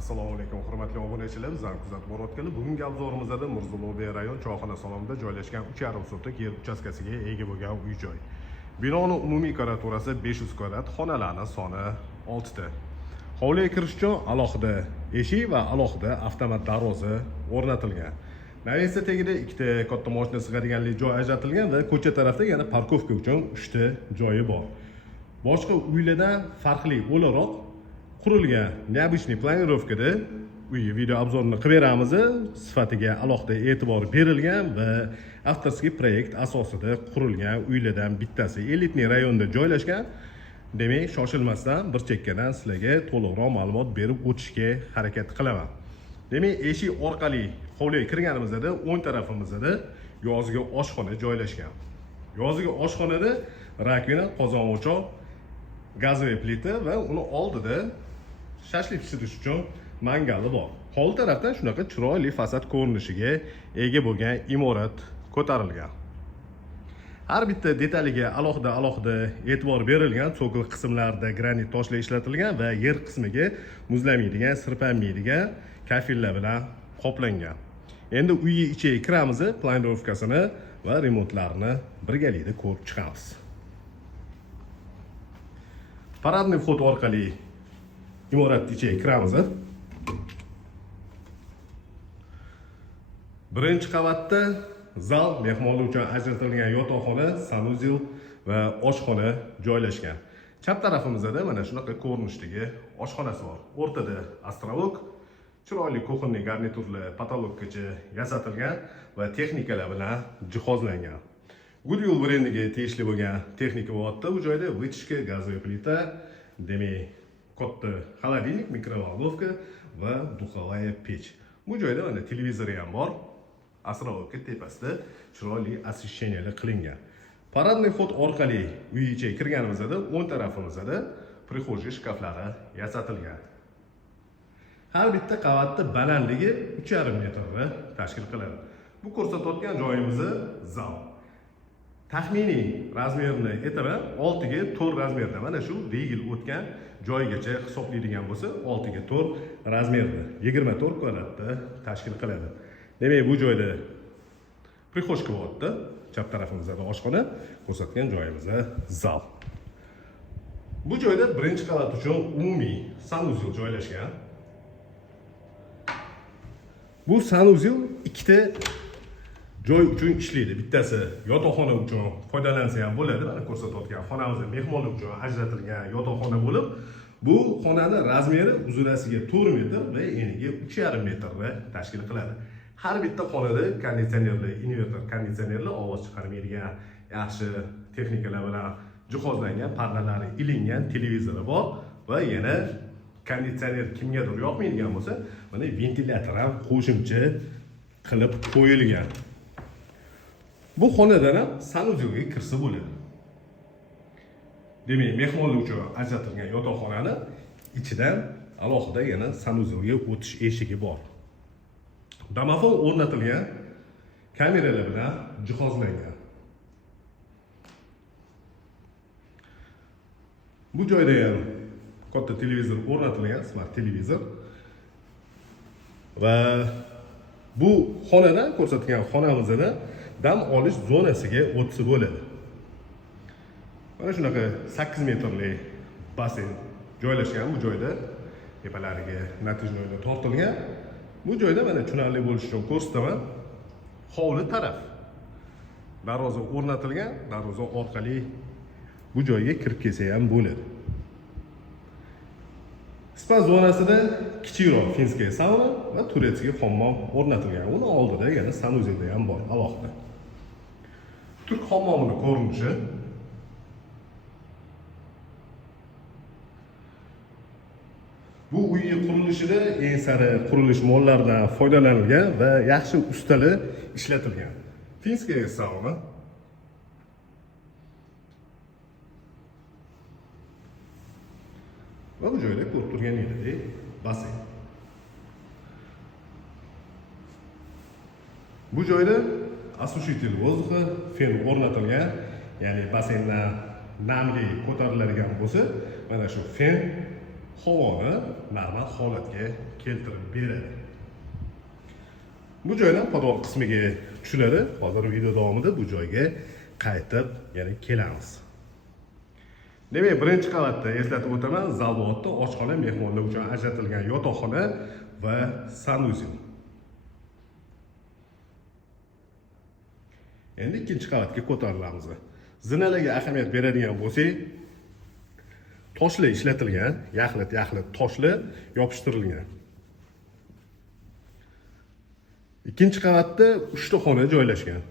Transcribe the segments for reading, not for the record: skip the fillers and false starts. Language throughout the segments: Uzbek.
Assalomu alaykum hurmatli obunachilar, bizlarni kuzatib borayotganlar. Bugungi obzorimizda Mirzo-Ulug'bek rayon Choyxona salonida joylashgan 3,5 sotix yer uchastkasiga ega bo'lgan uy-joy. Binoning umumiy kvadraturasi 500 kvadrat, xonalarning soni 6 ta. Hovliga kirish uchun alohida eshik va alohida avtomat darvoza o'rnatilgan. Navesta tagida ikkita katta mashina sig'adiganlik joy ajratilgan va ko'cha tarafda yana parkovka uchun 3 ta joyi bor. Boshqa uylardan farqli o'laroq qurilgan необычный planirovkada uyga video obzorini qilib beramiz. Sifatiga alohida e'tibor berilgan va avtorskiy proyekt asosida qurilgan uylardan bittasi. Elitniy rayonda joylashgan. Demak, shoshilmasdan bir chekkadan sizlarga to'liqroq ma'lumot berib o'tishga harakat qilaman. Demak, eshik orqali hovliga kirganimizda o'ng tarafimizda yozgi oshxona joylashgan. Yozgi oshxonada rakvina, qozon o'choq, gazli plita va uni oldida shashlik pishirish uchun mangali bor. Hovli tarafdan shunaqa chiroyli fasad ko'rinishiga ega bo'lgan imorat ko'tarilgan. Har bitta detaliga alohida e'tibor berilgan. So'kil qismlarida granit toshlar ishlatilgan va yer qismiga muzlamaydigan, sirpanmaydigan kafillar bilan qoplangan. Endi uyning ichiga kiramiz, planirovkasini va remontlarini birgalikda ko'rib chiqamiz. Paradniy vxod orqali imorat ichiga kiramiz. Birinchi qavatda zal, mehmonlar uchun ajratilgan yotoqxona, sanuzel va oshxona joylashgan. Chap tarafimizda mana shunaqa ko'rinishdagi oshxonasi bor. O'rtada astrovok, chiroyli kuxonli garniturli potolokgacha yasatilgan va texnikalar bilan jihozlangan. Goodwill brendiga tegishli bo'lgan texnika bo'lyapti. Bu joyda vытяжка, gazli plita, demak, katta xolodilnik, mikrovolnovka va dуховая pech. Bu joyda mana televizori ham bor. Astrovokka tepasida chiroyli освещениялар qilingan. Paradniy vxod orqali uy ichiga kirganimizda o'ng tarafimizda prixожий shkaflari yasatilgan. Har bitta qavatda balandligi 3,5 metrni tashkil qiladi. Bu ko'rsatayotgan joyimiz zal. Taxminiy razmerini aytaman, 6 ga 4 razmerda. Mana shu yil o'tgan joygacha hisoblaydigan bo'lsa, 6 ga 4 razmerda 24 kvadratda tashkil qiladi. Demak, bu joyda prixожка bo'lyapti. Chap tarafimizda oshxona, ko'rsatgan joyimiz zal. Bu joyda birinchi qavat uchun umumiy sanuzel joylashgan. Bu sanuzel ikkita joy uchun ishlaydi. Bittasi yotoqxona uchun foydalansa ham bo'ladi. Mana ko'rsatayotgan xonamiz mehmonlar uchun ajratilgan yotoqxona bo'lib, bu xonaning razmeri uzunasiga 4 metr va eniga 3,5 metrni tashkil qiladi. Har bitta xonada konditsionerli, invertor konditsionerli, ovoz chiqarmaydigan yaxshi texnikalar bilan jihozlangan, pardalari ilingan televizori bor va yana konditsioner kimgadir yoqmaydigan bo'lsa, mana ventilyator ham qo'shimcha qilib qo'yilgan. Bu xonadan ham sanuzelga kirsa bo'ladi. Demak, mehmonlar uchun ajratilgan yotoqxonani ichidan alohida yana sanuzelga o'tish eshigi bor. Domofon o'rnatilgan, kameralar bilan jihozlangan. Bu joyda ham katta televizor o'rnatilgan, smart televizor. Va bu xonadan ko'rsatgan xonamizda dam olish zonasiga o'tsa bo'ladi. Mana shunaqa 8 metrli basen joylashgan bu joyda. Tepalariga natijnoylar tortilgan. Bu joyda mana tushunarli bo'lish uchun ko'rsataman. Hovli taraf darvoza o'rnatilgan, darvoza orqali bu joyga kirib kelsa ham bo'ladi. Spa zonasida kichikroq finskiy sauna va turetskiy hammom o'rnatilgan. Uni oldida yana sanuzelda ham bor alohida. Turk hammomining ko'rinishi. Bu uyning qurilishida eng sari qurilish mollaridan foydalanilgan va yaxshi ustalar ishlatilgan. Finskiy sauna. Va bu joyda ko'rib turganingizdek basen. Bu joyda осушитель воздуха, fen o'rnatilgan, ya'ni basendan namli ko'tariladigan bo'lsa, mana shu fen havoni normal holatga keltirib beradi. Bu joydan podol qismiga tushiladi. Hozir video davomida bu joyga qaytib yana kelamiz. Demak, birinchi qavatda eslatib o'taman, zalbotda oshxona, mehmonlar uchun ajratilgan yotoqxona va sanuzel. Endi ikkinchi qavatga ko'tarilamiz. Zinalarga ahamiyat beradigan bo'lsak, toshlar ishlatilgan, yaxlit toshlar yopishtirilgan. Ikkinchi qavatda 3 ta xona joylashgan.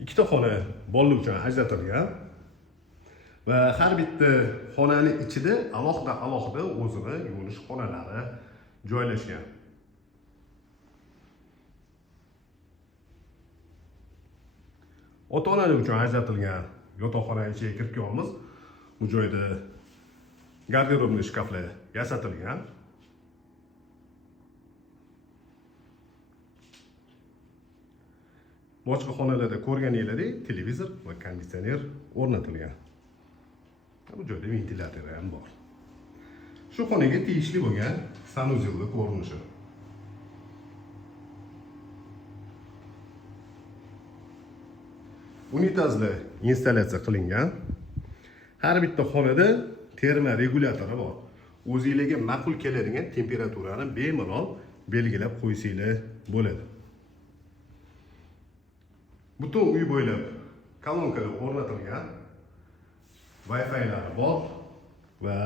2 ta xona bolalar uchun ajratilgan va har bitta xonaning ichida alohida o'zini yuvinish xonalari joylashgan. Ota-onalar uchun ajratilgan yotoqxona ichiga kirib kelamiz. Bu joyda garderobli shkaflar yasatilgan. Boshqa xonalarda ko'rganinglardek televizor va konditsioner o'rnatilgan. Bu joyda ventilyator ham bor. Shu xonaga tegishli bo'lgan sanuzelning ko'rinishi. Unitazlar installyatsiya qilingan. Har bitta xonada terma regulyatori bor. O'zingizga ma'qul keladigan temperaturani bemalol belgilab qo'ysanglar bo'ladi. Butun uy bo'ylab kolonkalar o'rnatilgan. Wi-Fi'lari bor va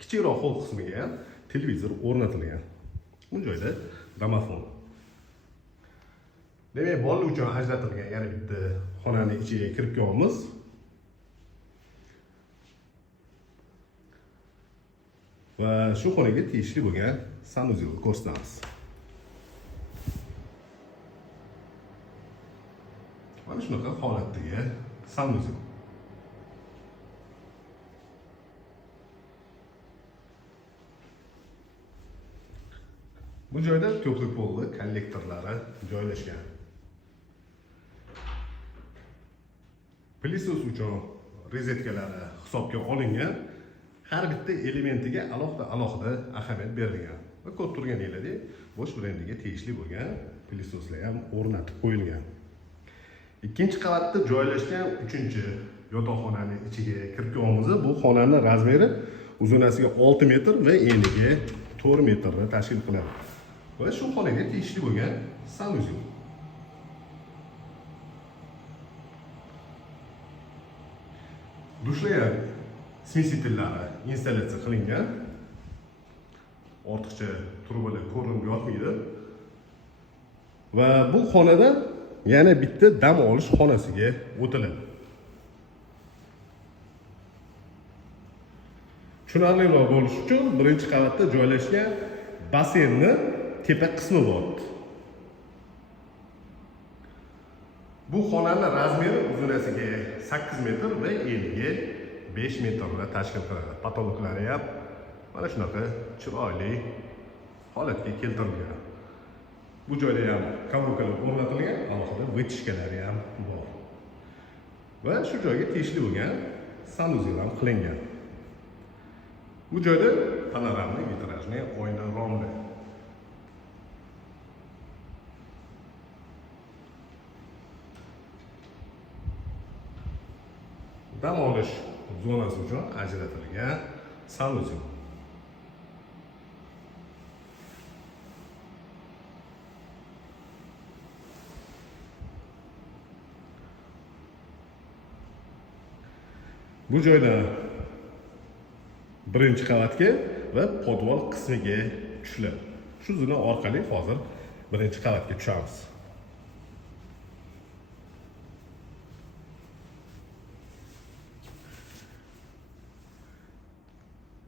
kichikroq hol qismiga ham televizor o'rnatilgan. Bu joyda domofon. Demak, bolalar uchun ajratilgan yana bitta xonaning ichiga kirib kelamiz. Va shu xonaga tegishli bo'lgan sanuzelni ko'rsatamiz. Mana shunaqa holatdagi sanuzel. Bu joyda ko'prik polli kollektorlari joylashgan. Pilisos uchun rozetkalari hisobga olingan. Har bitta elementiga alohida ahamiyat berilgan. Va ko'rib turganinglardek, Bosch brendiga tegishli bo'lgan pilisoslar ham o'rnatib qo'yilgan. Ikkinchi qavatda joylashgan 3-yotoqxonaning ichiga kirib kelamiz. Bu xonaning razmeri uzunasiga 6 metr va eniga 4 metrni tashkil qiladi. Va shu xonaga tegishli bo'lgan sanuzel. Dushlar ham smisitillari installyatsiya qilingan. Ortiqcha trubalar ko'rinib yotmaydi. Va bu xonada yana bitta dam olish xonasiga o'tiladi. Tushunarliroq bo'lishi uchun birinchi qavatda joylashgan basseynni tepa qismi bor. Bu xonaning razmeri uzunasiga 8 metr va eniga 5 metrni tashkil qiladi. Patologlari ham mana shunaqa chiroyli holatga keltirilgan. Bu joyda ham kolonkalar o'rnatilgan, alohida vытяжкалari ham bor. Va shu joyga tegishli bo'lgan sanuzel ham qilingan. Bu joyda panoramli vitrajli oyna romli. Dam olish zonasi uchun ajratilgan sanuzel. Bu joyda birinchi qavatga va podval qismiga tushiladi. Shu zina orqali hozir birinchi qavatga tushamiz.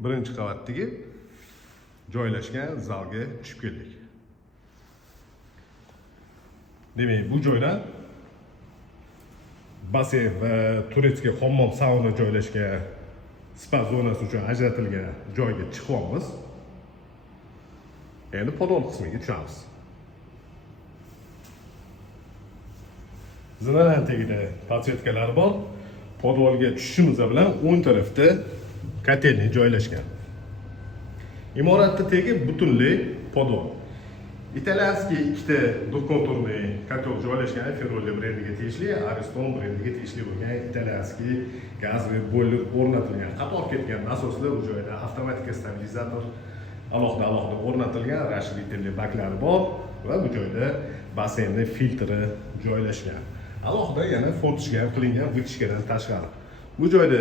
Birinchi qavatdagi joylashgan zalga tushib keldik. Demak, bu joydan basseyn va turetskiy hammom sauna joylashgan spa zonasi uchun ajratilgan joyga chiqamiz. Endi podol qismiga tushamiz. Zinalar tagida podsvetkalar bor. podvolga tushishimiz bilan o'ng tarafda kotelnik joylashgan. Imoratning tegi butunlay podvol. Italyanskiy ikkita двухконтурный kotel joylashgan Ferrolli brendiga tegishli, Ariston brendiga tegishli bo'lgan italyanskiy gazli boiler o'rnatilgan. Qator ketgan nasoslar bu joyda avtomatik stabilizator alohida o'rnatilgan, rashiditel baklari bor va bu joyda basseynli filtri joylashgan. Alohida yana fortishga qilingan vытяжкаdan tashqari. Bu joyda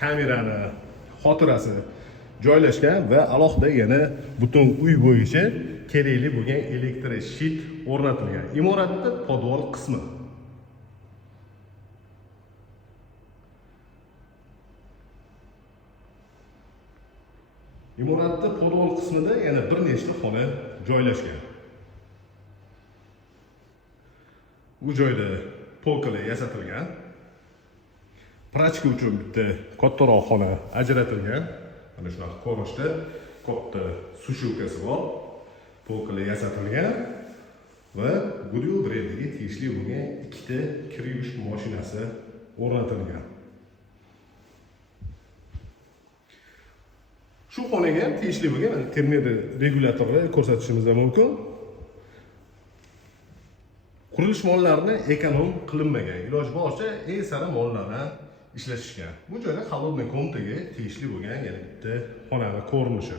kamerani xotirasi joylashgan va alohida yana butun uy bo'yicha kerakli bo'lgan elektroshit o'rnatilgan. Imoratning podvol qismi. Imoratning podvol qismida yana bir nechta xona joylashgan. Bu joyda polkalar yasatilgan. Prachka uchun bitta kattaroq xona ajratilgan. Mana shunaqa ko'rinishda katta sushilkasi bor. Polkalar yasatilgan va Goodyear brendiga tegishli bo'lgan ikkita kir yuvish mashinasi o'rnatilgan. Shu xonaga ham tegishli bo'lgan termometr regulyatorni ko'rsatishimiz mumkin. Qurilish mollarini ekonom qilinmagan, iloji boricha eng sara mollarni ishlatishgan. Bu joyda холодный komnataga tegishli bo'lgan yana bitta xonaning ko'rinishi.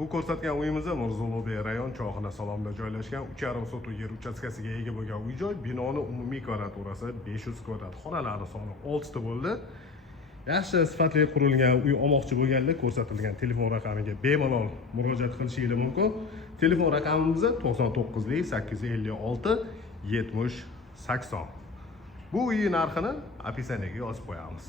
Bu ko'rsatgan uyimiz Mirzo-Ulug'bek rayon Choyxona salonida joylashgan 3,5 sotuq yer uchastkasiga ega bo'lgan uy-joy. Binoning umumiy kvadraturasi 500 kvadrat. Xonalarning soni 6 ta bo'ldi. Yaxshi sifatli qurilgan uy olmoqchi bo'lganlar ko'rsatilgan telefon raqamiga bemalol murojaat qilishingiz mumkin. Telefon raqamimiz 99 856 70 80. Bu uy narxini opisiyaga yozib qo'yamiz.